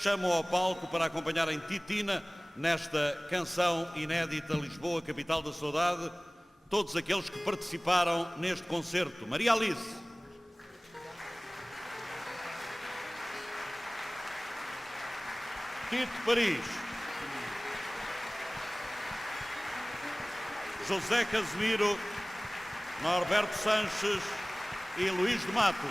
Chamo ao palco para acompanharem Titina nesta canção inédita Lisboa, capital da saudade, todos aqueles que participaram neste concerto. Maria Alice. Tito Paris. José Casimiro, Norberto Sanches e Luís de Matos.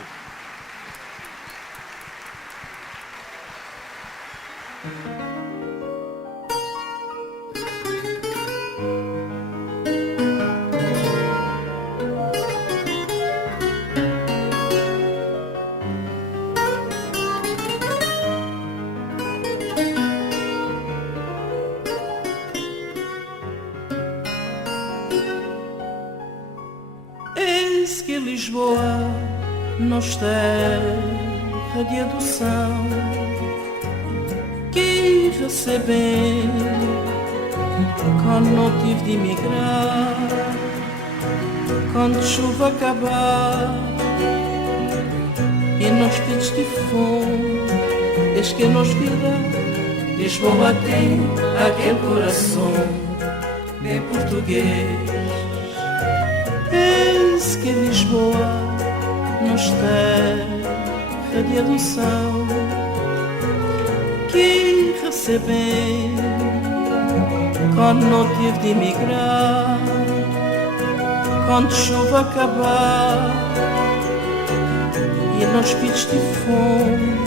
Eis que Lisboa, nos terra de adoção, que receber quando não tive de emigrar, quando chuva acabar e nós pedidos de fome, eis que nos vida. Lisboa tem aquele coração bem português. Eis que Lisboa, nos terra de adoção, que receber quando não tive de emigrar, quando chuva acabar e nós pedidos de fome,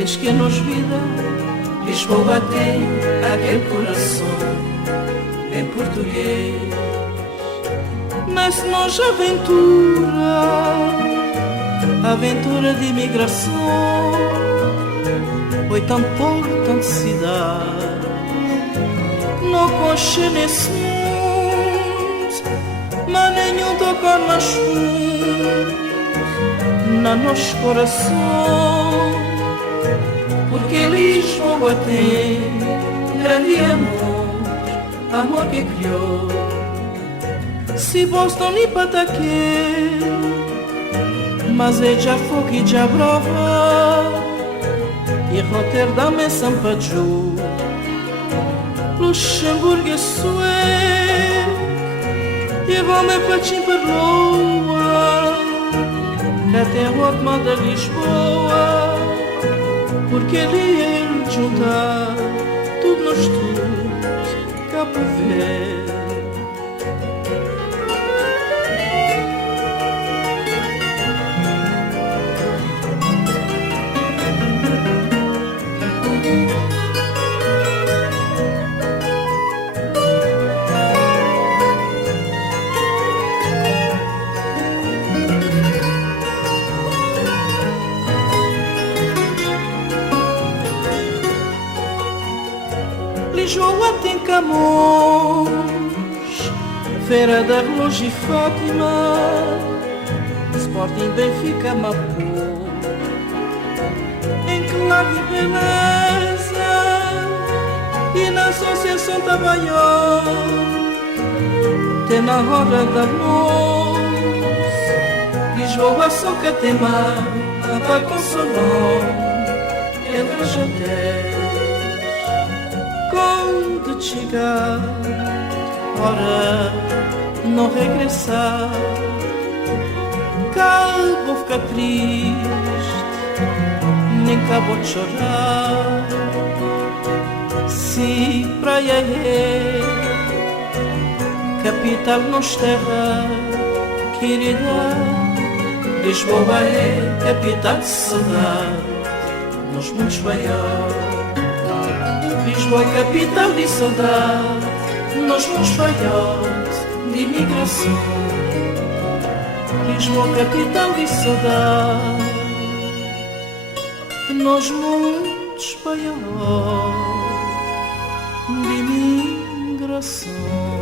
eis que nos vida. Lisboa tem aquele coração em português. Mas se nós aventura de imigração, foi tanto povo, tanta cidade, não conche nesse mundo, mas nenhum tocou nas fundos, na nosso coração, porque Lisboa tem grande amor que criou. Se Boston e Pataquê, mas é já fogo e já brava, e Rotterdam é São Pedro, Luxemburgo é Sueco, e vamos para Timperloa, que até Rotman da Lisboa, porque ali ele juntar tudo nós todos, cá para ver. Lisboa tem Camões, Feira da Relógio e Fátima, Sporting, Benfica, Mapu, Enclave e Beleza, e na Associação Tabaió, tem na Roda da Luz. Lisboa só que tem mar, para consolar, é vegetais. Quando chegar, ora não regressar, cá vou ficar triste, nem cá vou chorar. Se praia é capital nos terra querida, Lisboa é capital de saudade nos mundos baianos. Lisboa é capital de saudade, nós vamos falhar de imigração. Lisboa é capital de saudade, nós vamos falhar de imigração.